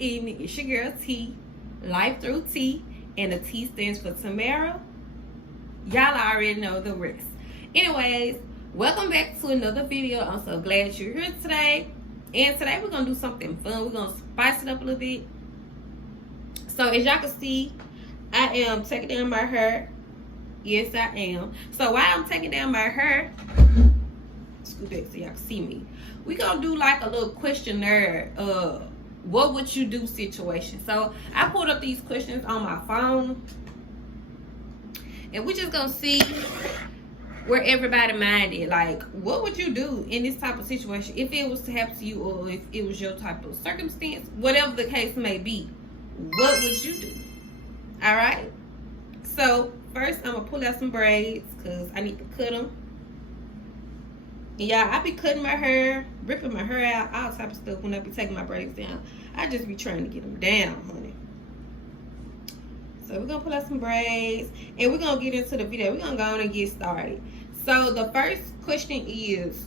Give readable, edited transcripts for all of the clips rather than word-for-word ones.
good evening. It's your girl T, Life Through T, and the T stands for Tamara. Y'all already know the rest. Anyways, welcome back to another video. I'm so glad you're here today. And today we're going to do something fun. We're going to spice it up a little bit. So as y'all can see, I am taking down my hair. Yes, I am. So while I'm taking down my hair, scoot back so y'all can see me. We're going to do like a little questionnaire. What would you do situation. So I pulled up these questions on my phone. And we're just going to see where everybody mind is. Like, what would you do in this type of situation if it was to happen to you, or if it was your type of circumstance, whatever the case may be. What would you do? All right. So first, I'm gonna pull out some braids because I need to cut them. And y'all, I be cutting my hair, ripping my hair out, all type of stuff when I be taking my braids down. I just be trying to get them down, honey. So we're gonna pull out some braids and we're gonna get into the video. We're gonna go on and get started. So the first question is,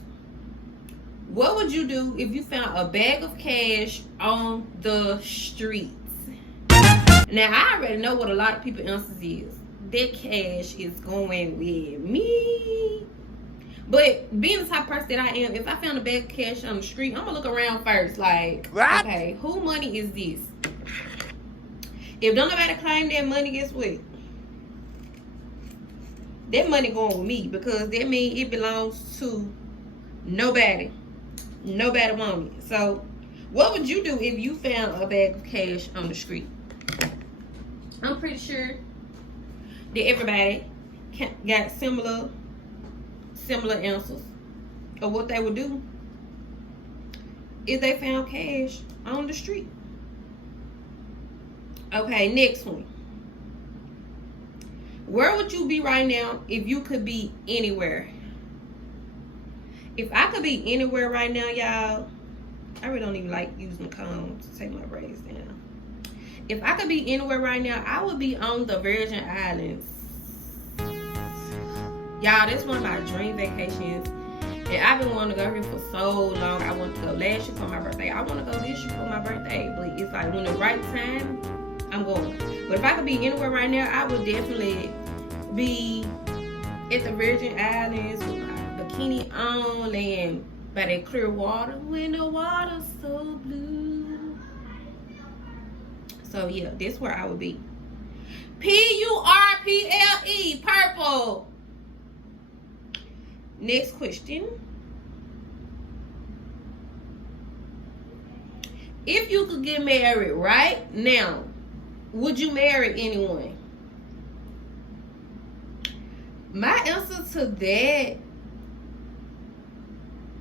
what would you do if you found a bag of cash on the streets? Now, I already know what a lot of people's answers is. That cash is going with me. But being the type of person that I am, if I found a bag of cash on the street, I'm going to look around first. Like, what? Okay, who money is this? If don't nobody claim that money, guess what? That money going with me, because that means it belongs to nobody. Nobody want it. So, what would you do if you found a bag of cash on the street? I'm pretty sure that everybody got similar answers of what they would do if they found cash on the street. Okay, next one. Where would you be right now if you could be anywhere? If I could be anywhere right now, y'all, I really don't even like using the comb to take my braids down. If I could be anywhere right now, I would be on the Virgin Islands. Y'all, that's one of my dream vacations. And I've been wanting to go here for so long. I wanted to go last year for my birthday. I want to go this year for my birthday. But it's like when the right time, I'm going. But if I could be anywhere right now, I would definitely be at the Virgin Islands with my bikini on, laying by that clear water when the water's so blue. So yeah, that's where I would be. Purple. Purple. Next question. If you could get married right now, would you marry anyone? My answer to that,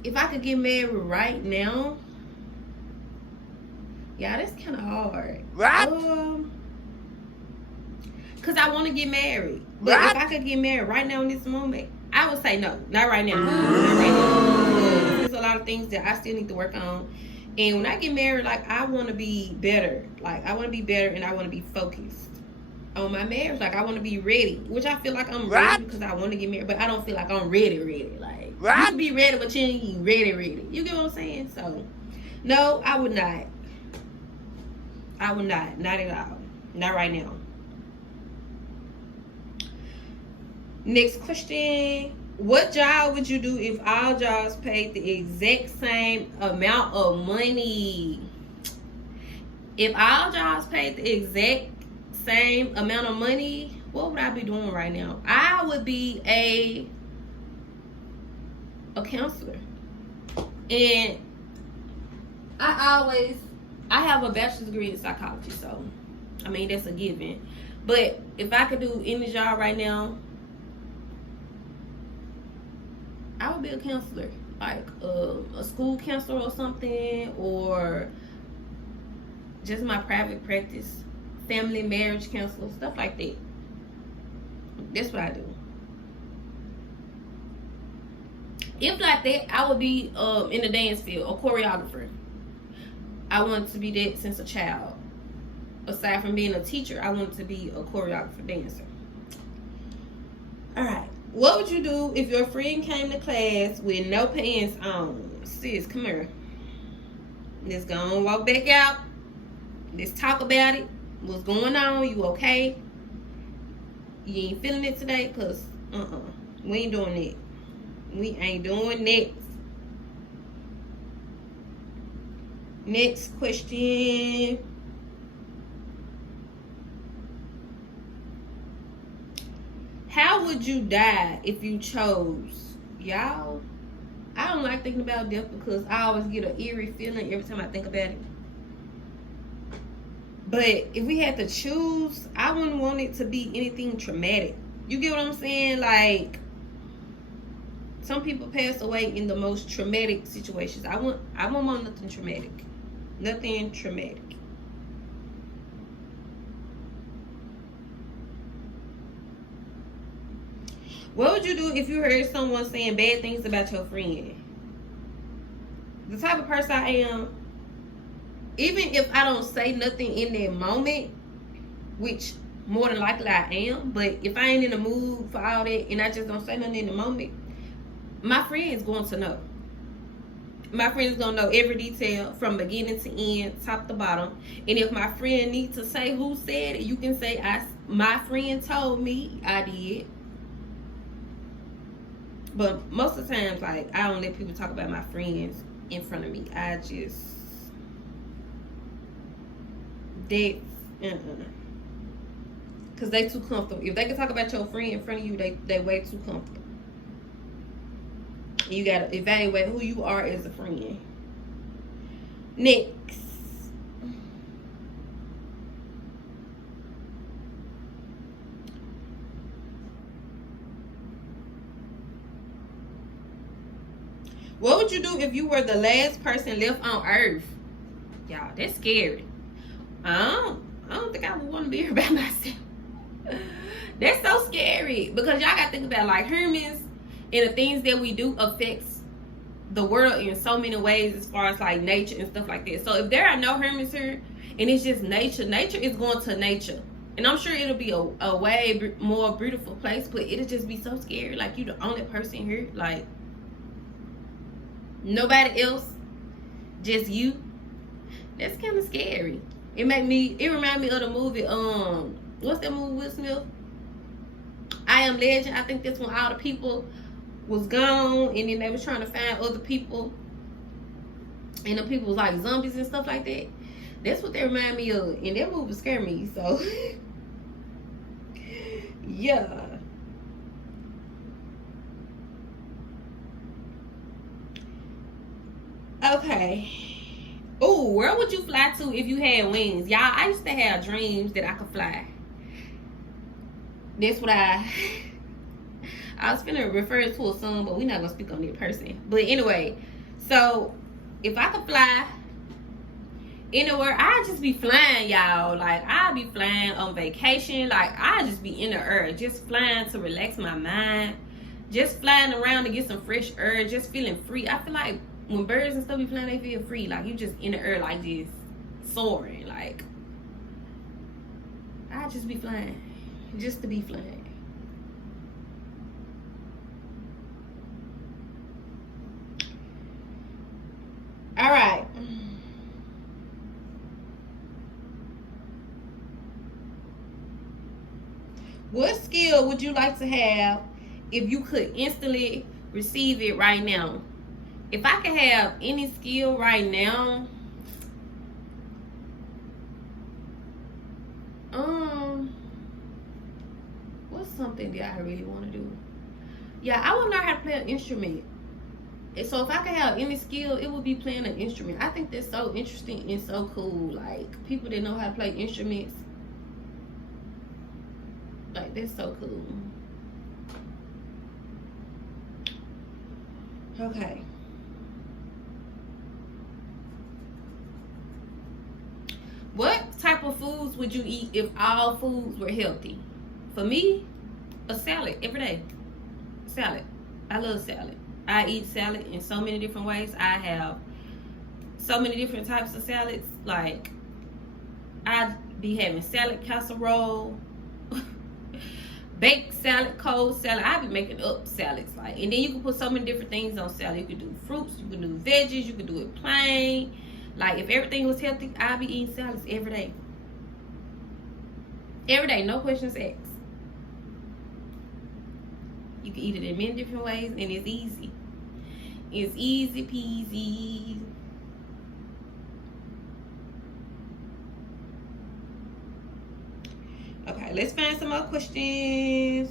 if I could get married right now, yeah, that's kind of hard. Right? Cause I want to get married, but if I could get married right now in this moment, I would say no, not right now. Not right now. There's a lot of things that I still need to work on, and when I get married, like, I want to be better. Like, I want to be better, and I want to be focused on my marriage. Like, I want to be ready, which I feel like I'm ready because I want to get married, but I don't feel like I'm ready. Like, you can be ready, but you ain't ready. You get what I'm saying? So, no, I would not. I would not. Not at all. Not right now. Next question. What job would you do if all jobs paid the exact same amount of money? If all jobs paid the exact same amount of money, what would I be doing right now? I would be a counselor. And I have a bachelor's degree in psychology, so I mean, that's a given. But if I could do any job right now, I would be a counselor, like a school counselor or something, or just my private practice, family marriage counselor, stuff like that. That's what I do. If like that, I would be in the dance field, a choreographer. I wanted to be that since a child. Aside from being a teacher, I wanted to be a choreographer dancer. All right. What would you do if your friend came to class with no pants on? Sis, come here. Let's go and walk back out. Let's talk about it. What's going on? You okay? You ain't feeling it today? Because, we ain't doing that. We ain't doing that. Next question. How would you die if you chose? Y'all, I don't like thinking about death because I always get an eerie feeling every time I think about it. But if we had to choose, I wouldn't want it to be anything traumatic. You get what I'm saying? Like, some people pass away in the most traumatic situations. I won't want nothing traumatic. Nothing traumatic. What would you do if you heard someone saying bad things about your friend? The type of person I am, even if I don't say nothing in that moment, which more than likely I am, but if I ain't in the mood for all that and I just don't say nothing in the moment, my friend is going to know. My friend is going to know every detail from beginning to end, top to bottom. And if my friend needs to say who said it, you can say, my friend told me I did. But most of the times, like, I don't let people talk about my friends in front of me. I just, because they too comfortable. If they can talk about your friend in front of you, they way too comfortable. You gotta evaluate who you are as a friend. Next. What would you do if you were the last person left on earth? Y'all, that's scary. I don't think I would want to be here by myself. That's so scary. Because y'all got to think about, like, humans and the things that we do affects the world in so many ways as far as, like, nature and stuff like that. So if there are no humans here and it's just nature is going to nature. And I'm sure it'll be a way more beautiful place, but it'll just be so scary. Like, you the only person here. Like, nobody else, just you. That's kind of scary. It remind me of the movie, what's that movie with Will Smith? I Am Legend. I think that's when all the people was gone and then they was trying to find other people. And the people was like zombies and stuff like that. That's what they remind me of. And that movie scared me, so yeah. Okay. Oh, where would you fly to if you had wings? Y'all, I used to have dreams that I could fly. That's what I was finna refer to a song, but we're not gonna speak on that person. But anyway, so if I could fly anywhere, I'd just be flying, y'all. Like, I'd be flying on vacation. Like, I'd just be in the air, just flying to relax my mind, just flying around to get some fresh air, just feeling free. I feel like when birds and stuff be flying, they feel free. Like, you just in the air like this, soaring. Like, I just be flying, just to be flying. All right. What skill would you like to have if you could instantly receive it right now? If I could have any skill right now, what's something that I really want to do? Yeah, I want to learn how to play an instrument. And so if I could have any skill, it would be playing an instrument. I think that's so interesting and so cool. Like, people that know how to play instruments, like, that's so cool. Okay. What type of foods would you eat if all foods were healthy? For me, a salad every day. Salad. I love salad. I eat salad in so many different ways. I have so many different types of salads. Like, I'd be having salad casserole, baked salad, cold salad. I'd be making up salads. Like, and then you can put so many different things on salad. You can do fruits, you can do veggies, you can do it plain. Like, if everything was healthy, I'd be eating salads every day. Every day, no questions asked. You can eat it in many different ways, and it's easy. It's easy peasy. Okay, let's find some more questions.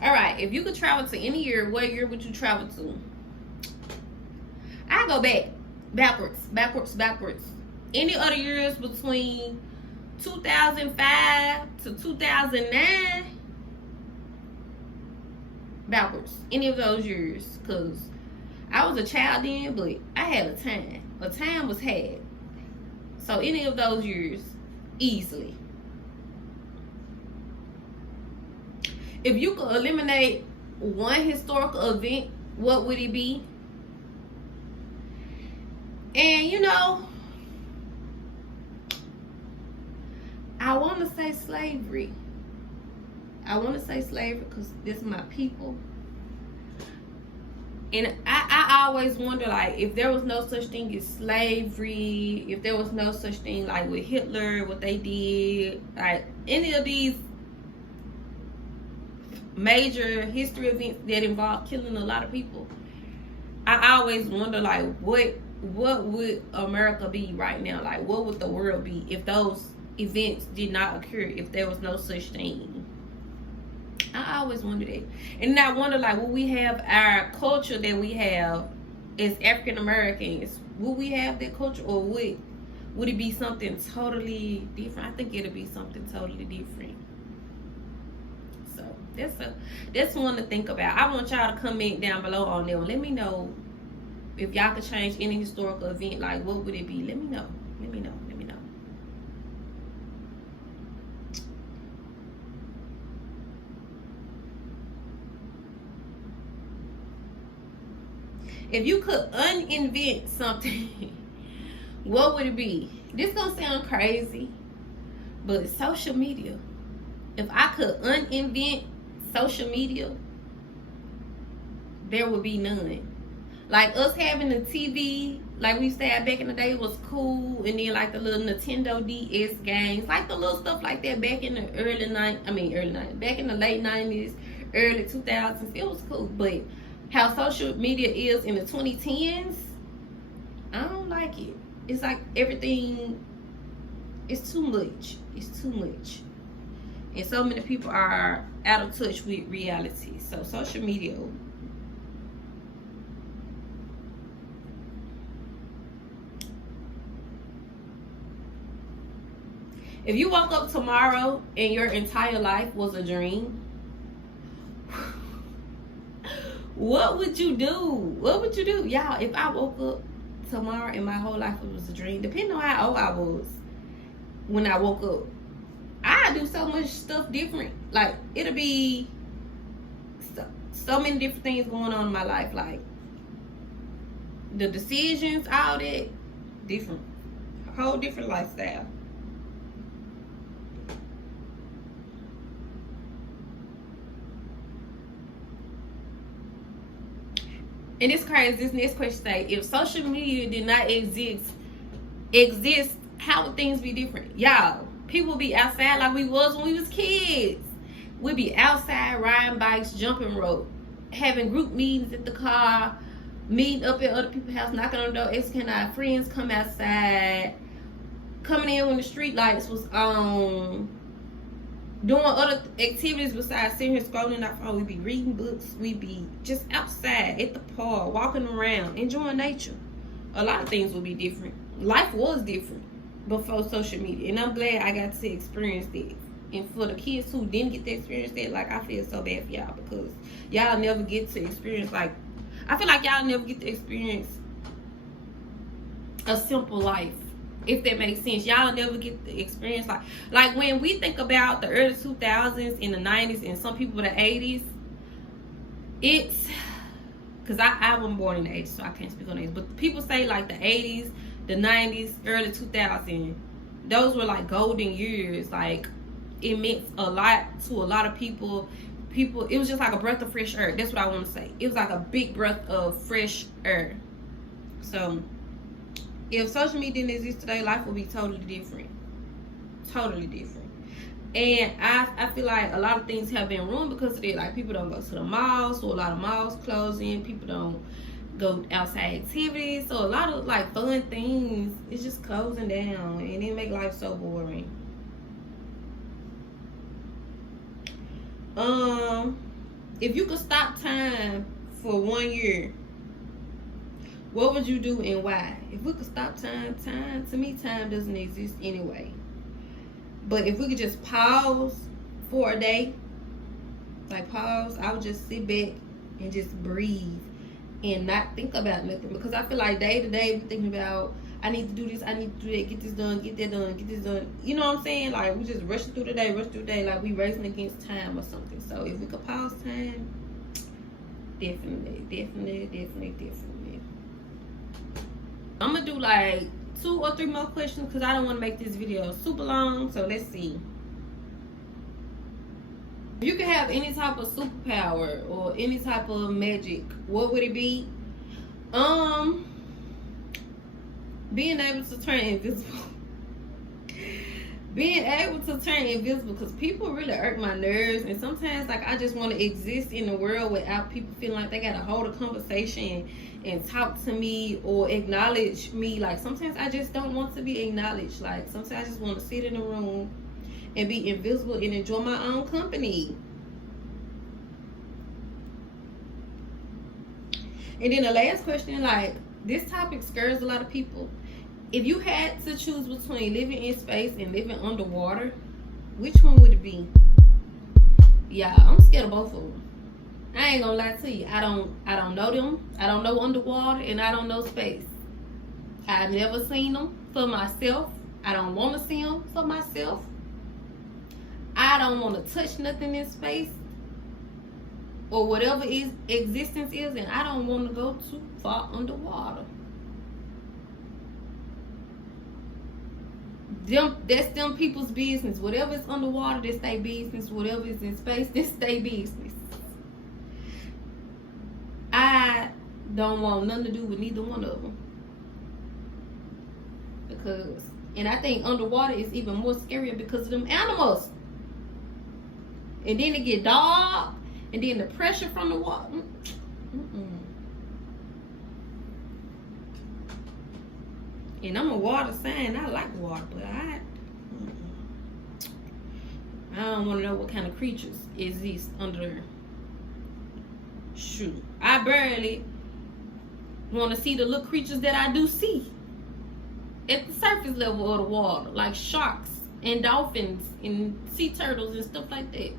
All right, if you could travel to any year, what year would you travel to? I go backwards. Any other years between 2005 to 2009, backwards. Any of those years, because I was a child then, but I had a time. A time was had. So any of those years, easily. If you could eliminate one historical event, what would it be? And you know, I want to say slavery. Because this is my people. And I always wonder, like, if there was no such thing as slavery, if there was no such thing like with Hitler, what they did, like any of these major history events that involve killing a lot of people, I always wonder, like, what would America be right now? Like, what would the world be if those events did not occur, if there was no such thing? I always wonder that. And then I wonder, like, will we have our culture that we have as African Americans? Will we have that culture, or would it be something totally different? I think it'll be something totally different. So that's one to think about. I want y'all to comment down below on that one. Let me know if y'all could change any historical event. Like, what would it be? Let me know. If you could uninvent something, what would it be? This gonna sound crazy, but social media. If I could uninvent social media, there would be none. Like, us having a TV, like we used to have back in the day, was cool. And then like the little Nintendo DS games, like the little stuff like that back in the back in the late 90s, early 2000s, it was cool. But how social media is in the 2010s, I don't like it. It's like everything is too much. And so many people are out of touch with reality. So social media. If you woke up tomorrow and your entire life was a dream, what would you do? Y'all, if I woke up tomorrow and my whole life was a dream, depending on how old I was when I woke up, I do so much stuff different. Like, it'll be so many different things going on in my life. Like, the decisions, all that, different. A whole different lifestyle. And it's crazy. This next question say, if social media did not exist, how would things be different? Y'all, people would be outside like we was when we was kids. We'd be outside riding bikes, jumping rope, having group meetings at the car, meeting up at other people's house, knocking on the door, asking our friends come outside, coming in when the street lights was on, doing other activities besides sitting here scrolling our phone. We'd be reading books. We'd be just outside at the park, walking around, enjoying nature. A lot of things would be different. Life was different before social media, and I'm glad I got to experience that. And for the kids who didn't get to experience that, like, I feel so bad for y'all, because y'all never get to experience, like, I feel like y'all never get to experience a simple life. If that makes sense. Y'all never get the experience, like when we think about the early 2000s and the 90s and some people the 80s, it's because I wasn't born in the 80s, so I can't speak on age. But people say like the 80s, the 90s, early 2000s, those were like golden years. Like it meant a lot to a lot of people. It was just like a breath of fresh air. That's what I want to say. It was like a big breath of fresh air. So if social media didn't exist today, life would be totally different. Totally different. And I feel like a lot of things have been ruined because of it. Like people don't go to the malls, so a lot of malls closing. People don't go outside activities, so a lot of like fun things is just closing down, and it make life so boring. If you could stop time for 1 year, what would you do and why? If we could stop time, to me, time doesn't exist anyway. But if we could just pause for a day, like pause, I would just sit back and just breathe and not think about nothing. Because I feel like day to day, we're thinking about, I need to do this, I need to do that, get this done, get that done, get this done. You know what I'm saying? Like, we just rushing through the day, like we racing against time or something. So if we could pause time, definitely. I'm gonna do like 2 or 3 more questions because I don't want to make this video super long. So let's see. If you could have any type of superpower or any type of magic, what would it be? Being able to turn invisible. Being able to turn invisible, because people really irk my nerves, and sometimes like I just want to exist in the world without people feeling like they gotta hold a conversation and talk to me or acknowledge me. Like sometimes I just don't want to be acknowledged. Like sometimes I just want to sit in a room and be invisible and enjoy my own company. And then the last question, like this topic scares a lot of people. If you had to choose between living in space and living underwater, which one would it be? Yeah, I'm scared of both of them. I ain't gonna lie to you. I don't know them. I don't know underwater, and I don't know space. I've never seen them for myself. I don't want to see them for myself. I don't want to touch nothing in space or whatever is existence is, and I don't want to go too far underwater. That's them people's business. Whatever is underwater, that's their business. Whatever is in space, that's their business. I don't want nothing to do with neither one of them. And I think underwater is even more scarier because of them animals. And then it get dark, and then the pressure from the water. And I'm a water sign. I like water, but I don't want to know what kind of creatures exist under there. Shoot, I barely want to see the little creatures that I do see at the surface level of the water, like sharks and dolphins and sea turtles and stuff like that,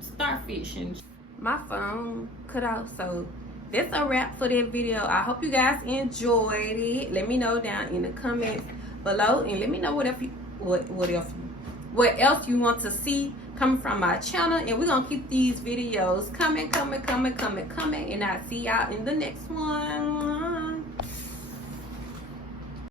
starfish. And my phone cut out, so that's a wrap for that video. I hope you guys enjoyed it. Let me know down in the comments below, and let me know what else you want to see coming from my channel. And we're gonna keep these videos coming, and I'll see y'all in the next one.